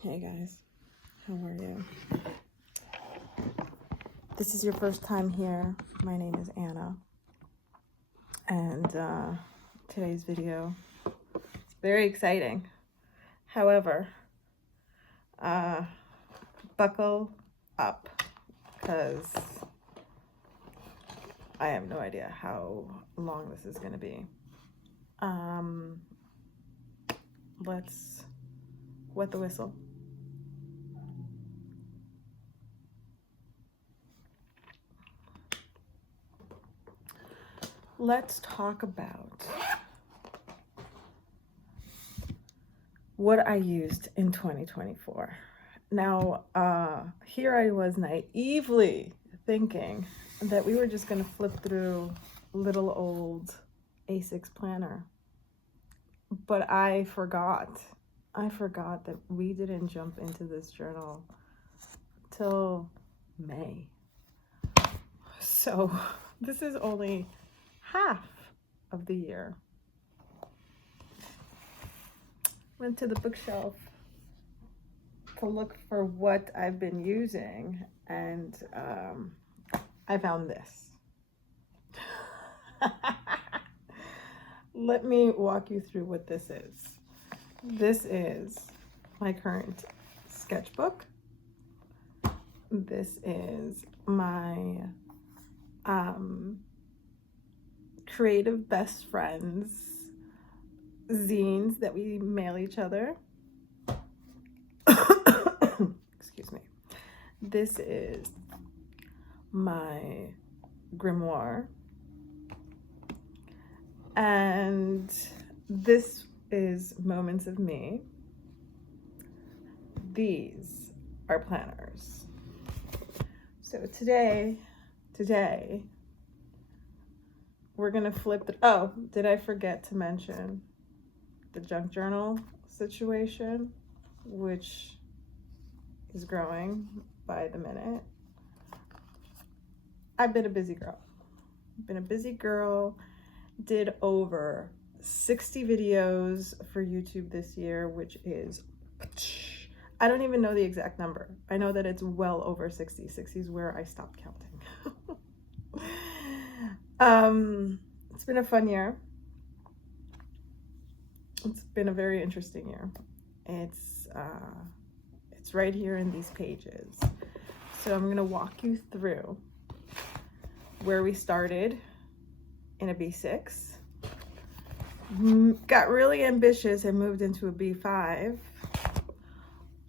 Hey guys, how are you? This is your first time here. My name is Anna, and today's video is very exciting. However, buckle up because I have no idea how long this is going to be. Let's wet the whistle. Let's talk about what I used in 2024. Now, here I was naively thinking that we were just going to flip through little old A6 planner. But I forgot that we didn't jump into this journal till May. So this is only half of the year. Went to the bookshelf to look for what I've been using, and I found this. Let me walk you through what this is. This is my current sketchbook. This is my creative best friends zines that we mail each other. Excuse me. This is my grimoire. And this is Moments of Me. These are planners. So today, we're gonna flip it. Oh, did I forget to mention the junk journal situation, which is growing by the minute? I've been a busy girl. Did over 60 videos for YouTube this year, which is, I don't even know the exact number. I know that it's well over 60. 60 is where I stopped counting. It's been a fun year. It's been a very interesting year. It's right here in these pages. So I'm gonna walk you through where we started in a B6, got really ambitious and moved into a B5,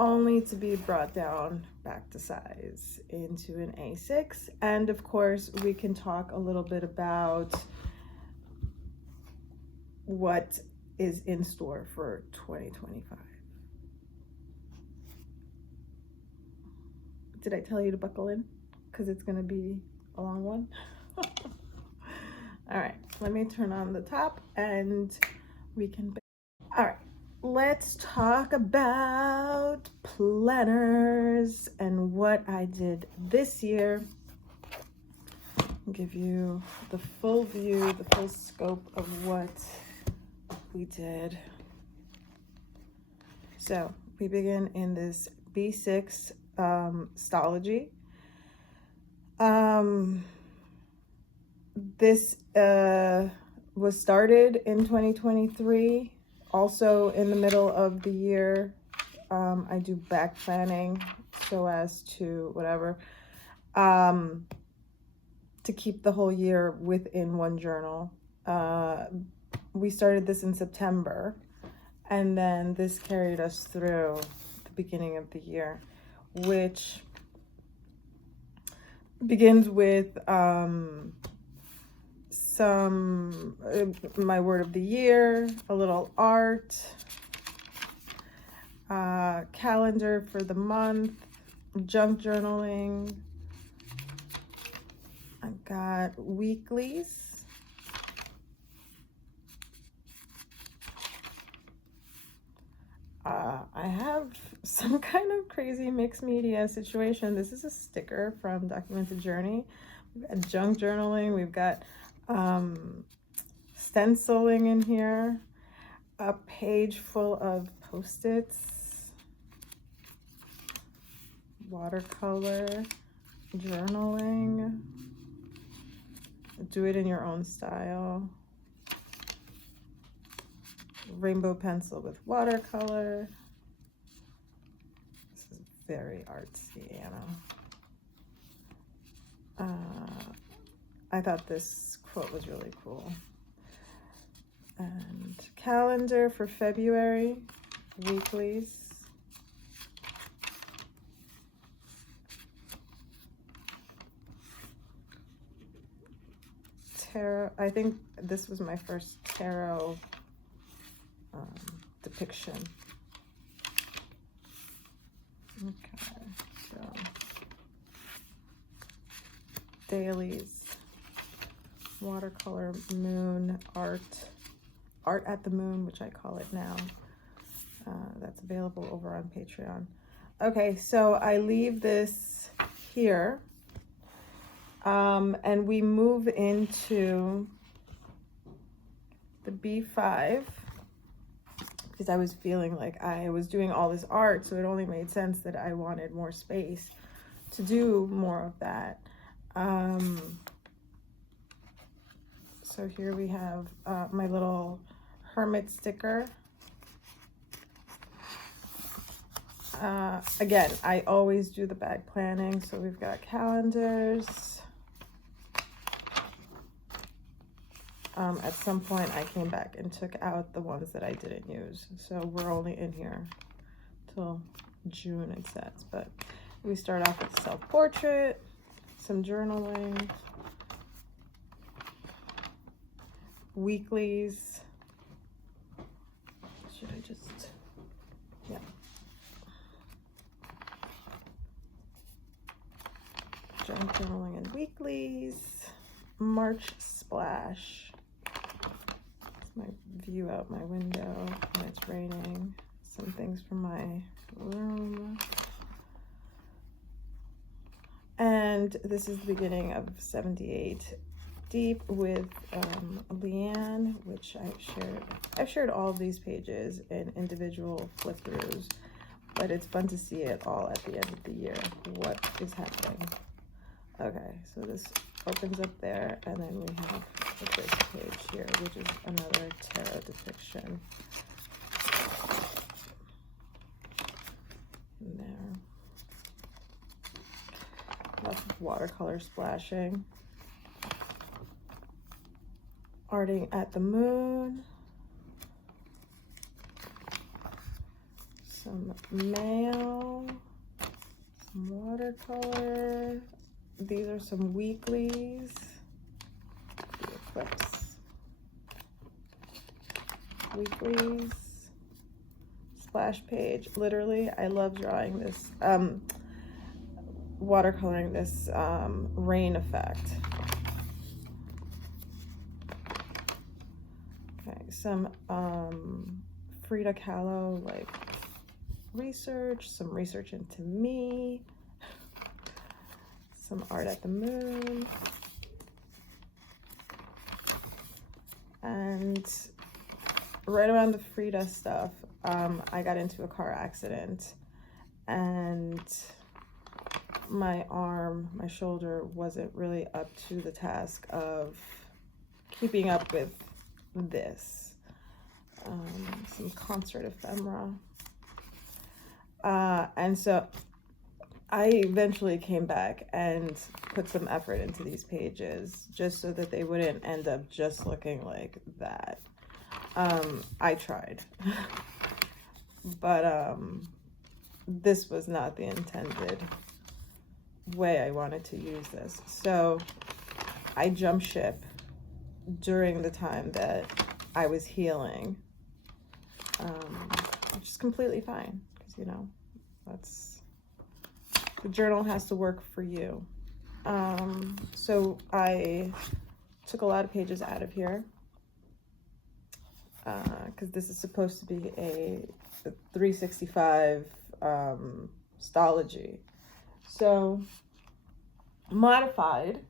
only to be brought down back to size into an A6. And of course, we can talk a little bit about what is in store for 2025. Did I tell you to buckle in? Because it's going to be a long one. All right, let me turn on the top and we can. All right, let's talk about planners and what I did this year. I'll give you the full view, the full scope of what we did. So we begin in this B6 Stology. This was started in 2023, also in the middle of the year. I do back planning so as to whatever, to keep the whole year within one journal. We started this in September, and then this carried us through the beginning of the year, which begins with some my word of the year, a little art, calendar for the month, junk journaling. I got weeklies. I have some kind of crazy mixed media situation. This is a sticker from Documented Journey. We've got junk journaling. We've got stenciling in here, a page full of Post-its, watercolor journaling. Do it in your own style. Rainbow pencil with watercolor. This is very artsy, Anna. I thought this quote was really cool. And calendar for February, weeklies. Tarot. I think this was my first tarot depiction. Okay, so dailies, watercolor, moon, art at the moon, which I call it now. That's available over on Patreon. Okay, so I leave this here, and we move into the B5, because I was feeling like I was doing all this art, so it only made sense that I wanted more space to do more of that. So here we have my little hermit sticker. Again, I always do the bag planning, so we've got calendars. At some point I came back and took out the ones that I didn't use, so we're only in here till June, it says. But we start off with self-portrait, some journaling, weeklies. Should I just, yeah. Journaling and weeklies. March splash. It's my view out my window when it's raining. Some things from my room. And this is the beginning of 78 Deep with Leanne, which I've shared all of these pages in individual flip throughs, but it's fun to see it all at the end of the year. What is happening? Okay, so this opens up there, and then we have this page here, which is another tarot depiction. In there. Lots of watercolor splashing. Arting at the moon. Some mail. Some watercolor. These are some weeklies. The eclipse. Weeklies. Splash page. Literally, I love drawing this, watercoloring this rain effect. Okay, some Frida Kahlo like research, some research into me. Some art at the moon. And right around the Frida stuff, I got into a car accident, and my arm, my shoulder wasn't really up to the task of keeping up with this. Some concert ephemera. And so I eventually came back and put some effort into these pages just so that they wouldn't end up just looking like that. I tried, but this was not the intended way I wanted to use this. So I jumped ship during the time that I was healing, which is completely fine, because, you know, the journal has to work for you. So I took a lot of pages out of here, because this is supposed to be a 365 stology. So modified,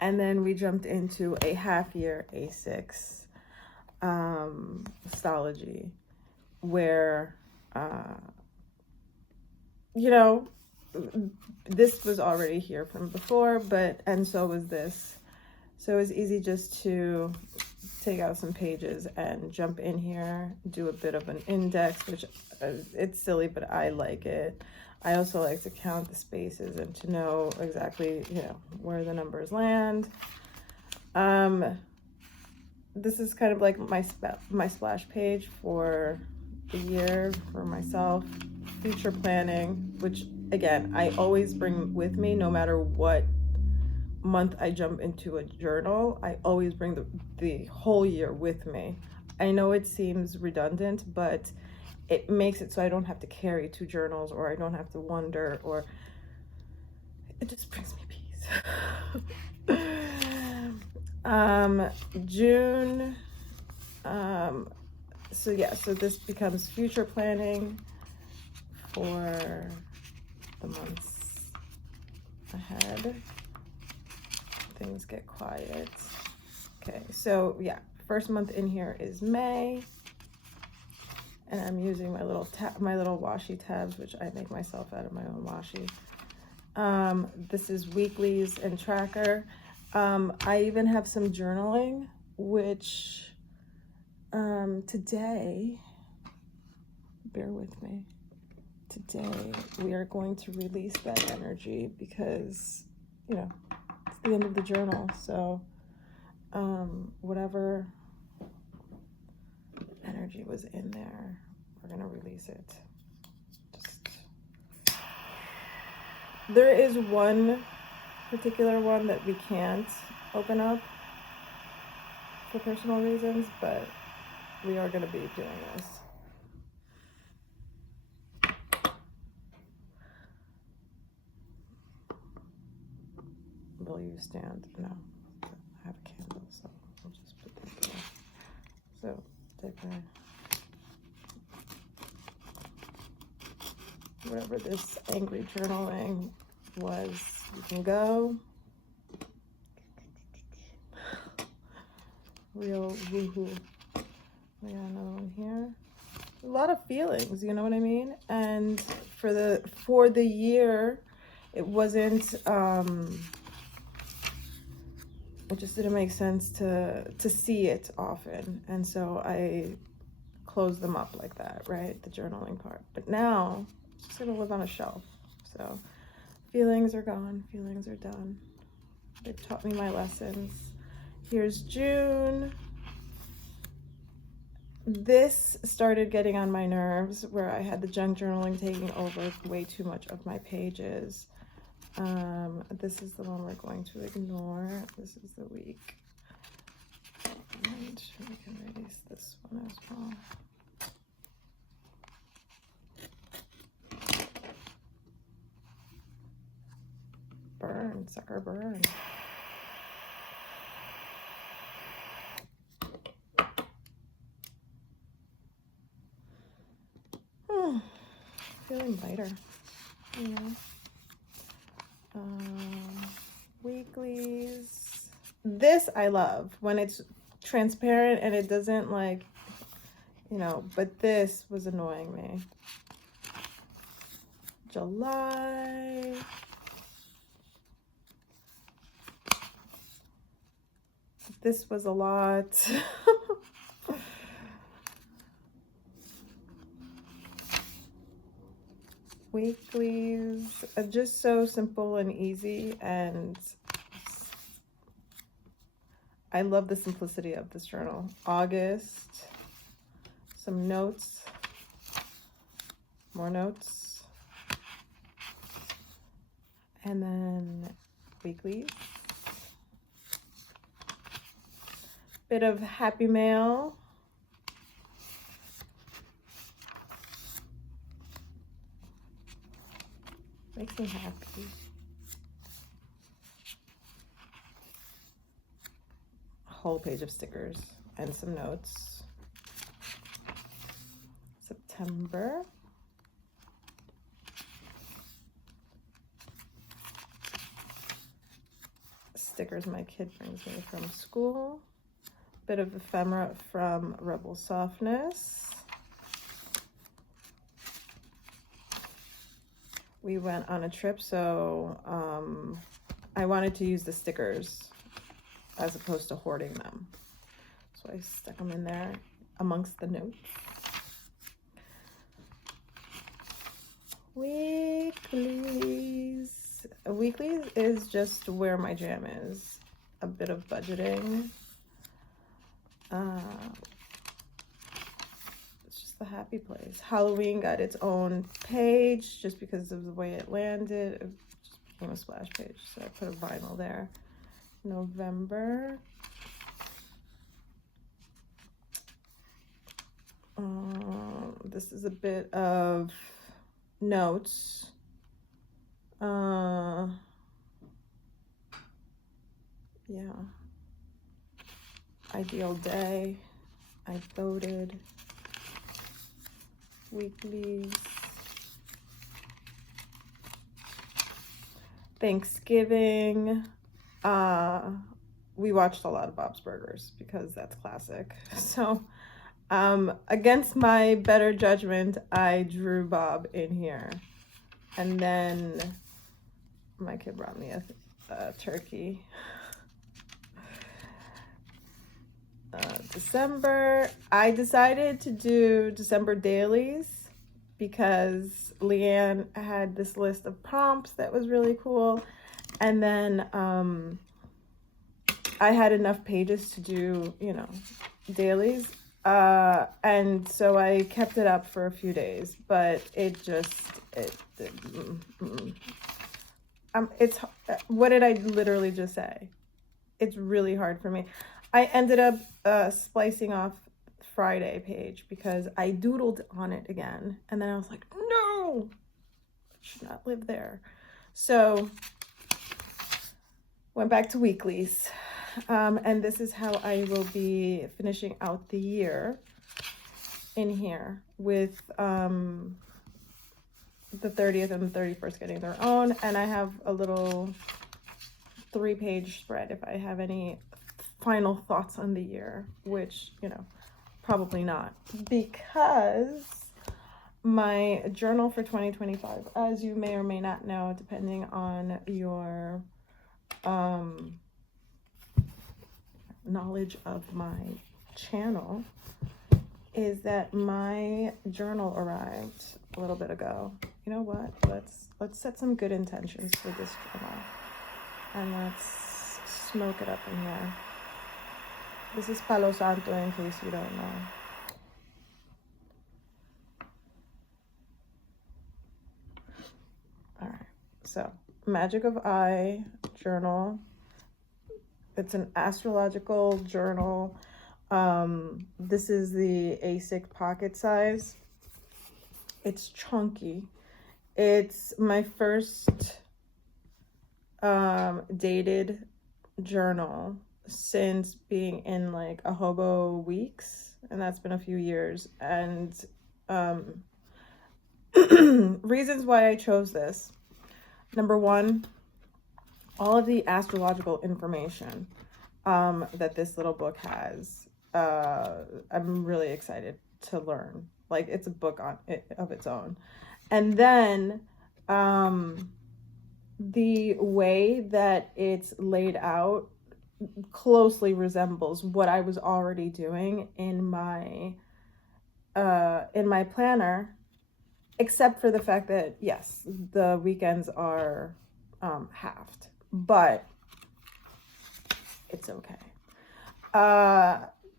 and then we jumped into a half-year A6 stology, where you know, this was already here from before, and so was this. So it was easy just to take out some pages and jump in here, do a bit of an index, which it's silly, but I like it. I also like to count the spaces and to know exactly, you know, where the numbers land. This is kind of like my splash page for the year for myself. Future planning, which again, I always bring with me no matter what month I jump into a journal. I always bring the whole year with me. I know it seems redundant, but it makes it so I don't have to carry 2 journals, or I don't have to wonder, or it just brings me peace. June, so yeah, so this becomes future planning for the months ahead. Things get quiet. Okay, so yeah, first month in here is May, and I'm using my little washi tabs, which I make myself out of my own washi. This is weeklies and tracker. I even have some journaling, which today, bear with me, today we are going to release that energy because, you know, it's the end of the journal. So whatever energy was in there, we're gonna release it. There is one particular one that we can't open up for personal reasons, but we are going to be doing this. Will you stand? No, I have a candle, so I'll just put this there. So take whatever this angry journaling was, you can go. Real woohoo. We got another one here. A lot of feelings, you know what I mean? And for the year, it wasn't it just didn't make sense to see it often, and so I closed them up like that, right? The journaling part. But now it's just gonna live on a shelf. So feelings are gone, feelings are done. They've taught me my lessons. Here's June. This started getting on my nerves, where I had the junk journaling taking over way too much of my pages. This is the one we're going to ignore. This is the week. And we can release this one as well. Burn, sucker, burn. Feeling lighter, you know. Weeklies. This I love when it's transparent and it doesn't, like, you know, but this was annoying me. July. This was a lot. Weeklies are just so simple and easy, and I love the simplicity of this journal. August, some notes, more notes, and then weeklies. Bit of happy mail. Makes me happy. A whole page of stickers and some notes. September. Stickers my kid brings me from school. Bit of ephemera from Rebel Softness. we went on a trip, so I wanted to use the stickers as opposed to hoarding them. So I stuck them in there amongst the notes. Weeklies. Weeklies is just where my jam is. A bit of budgeting. It's just the happy place. Halloween got its own page just because of the way it landed. It just became a splash page, so I put a vinyl there. November. This is a bit of notes. Yeah. Ideal day. I voted. Weeklies. Thanksgiving. We watched a lot of Bob's Burgers because that's classic. So against my better judgment, I drew Bob in here. And then my kid brought me a turkey. December, I decided to do December dailies because Leanne had this list of prompts that was really cool. And then I had enough pages to do, you know, dailies. And so I kept it up for a few days, but it's what did I literally just say? It's really hard for me. I ended up splicing off Friday page because I doodled on it again. And then I was like, no, I should not live there. So went back to weeklies. And this is how I will be finishing out the year in here with the 30th and the 31st getting their own. And I have a little 3-page spread if I have any final thoughts on the year, which, you know, probably not, because my journal for 2025, as you may or may not know, depending on your knowledge of my channel, is that my journal arrived a little bit ago. You know what? Let's set some good intentions for this journal, and let's smoke it up in here. This is Palo Santo, in case you don't know. All right, so Magic of I journal. It's an astrological journal. This is the A6 pocket size. It's chunky. It's my first dated journal since being in like a hobo weeks, and that's been a few years. And reasons why I chose this: number one, all of the astrological information that this little book has, I'm really excited to learn. Like, it's a book on it of its own. And then the way that it's laid out closely resembles what I was already doing in my planner, except for the fact that, yes, the weekends are halved, but it's okay.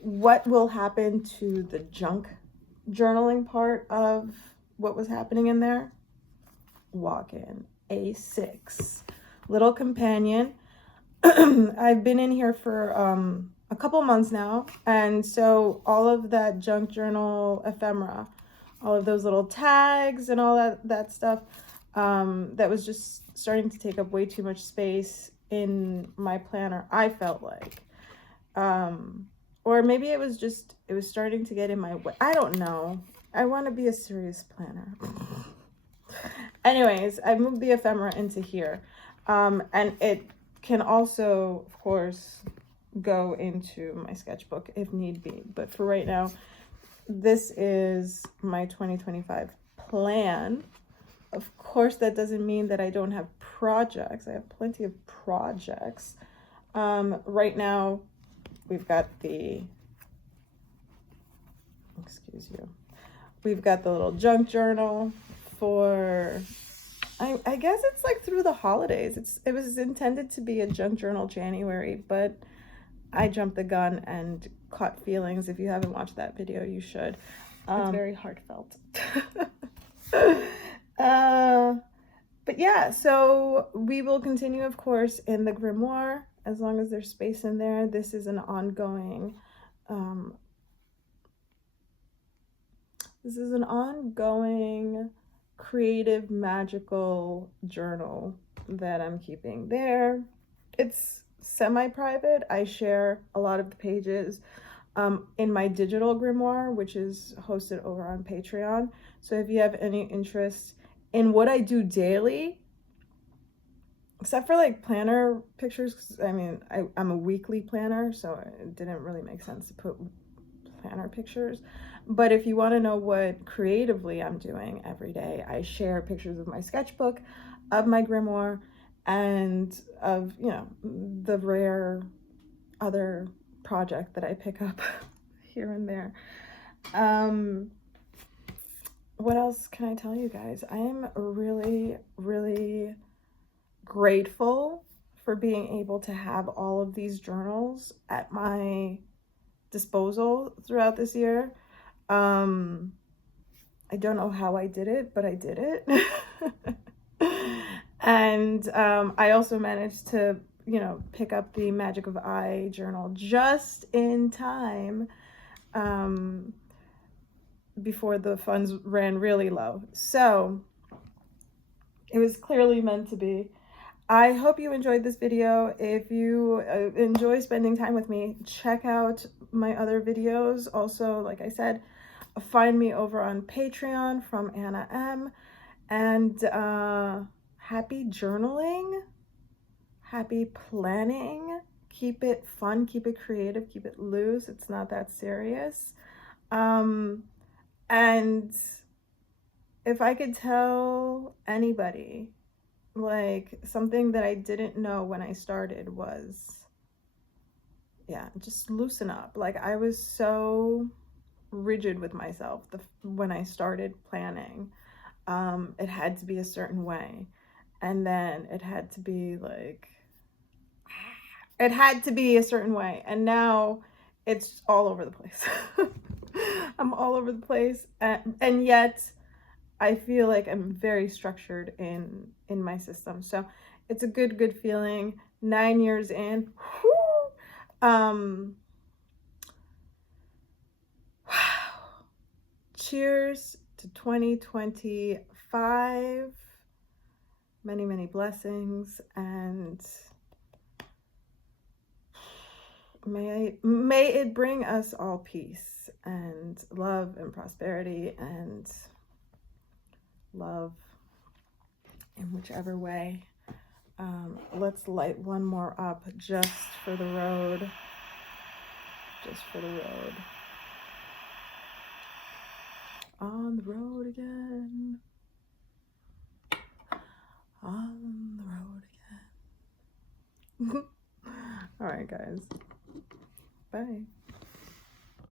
What will happen to the junk journaling part of what was happening in there? Walk in A6 little companion. I've been in here for a couple months now, and so all of that junk journal ephemera, all of those little tags and all that stuff, that was just starting to take up way too much space in my planner, I felt like. Or maybe it was starting to get in my way. I don't know. I want to be a serious planner. Anyways, I moved the ephemera into here. And it can also, of course, go into my sketchbook if need be. But for right now, this is my 2025 plan. Of course, that doesn't mean that I don't have projects. I have plenty of projects. Right now, we've got the, excuse you, we've got the little junk journal for, I guess it's like through the holidays. It was intended to be a junk journal January, but I jumped the gun and caught feelings. If you haven't watched that video, you should. It's very heartfelt. But yeah, so we will continue, of course, in the grimoire as long as there's space in there. This is an ongoing creative, magical journal that I'm keeping there. It's semi-private. I share a lot of the pages in my digital grimoire, which is hosted over on Patreon. So if you have any interest in what I do daily, except for like planner pictures, 'cause, I mean, I'm a weekly planner, so it didn't really make sense to put planner pictures. But if you want to know what creatively I'm doing every day, I share pictures of my sketchbook, of my grimoire, and of, you know, the rare other project that I pick up here and there. What else can I tell you guys? I am really, really grateful for being able to have all of these journals at my disposal throughout this year. I don't know how I did it, but I did it. And I also managed to, you know, pick up the Magic of I journal just in time before the funds ran really low. So it was clearly meant to be. I hope you enjoyed this video. If you enjoy spending time with me, check out my other videos. Also, like I said, find me over on Patreon from Anna M. And happy journaling, happy planning. Keep it fun, keep it creative, keep it loose. It's not that serious. And if I could tell anybody, like, something that I didn't know when I started was, yeah, just loosen up. Like, I was so rigid with myself when I started planning. It had to be a certain way, and then it had to be like, it had to be a certain way, and now it's all over the place. I'm all over the place, and yet I feel like I'm very structured in my system. So it's a good feeling. 9 years in. Whew. Wow. Cheers to 2025. Many blessings, and may it bring us all peace and love and prosperity and love in whichever way. Let's light one more up just for the road. Just for the road. On the road again. On the road again. All right, guys. Bye.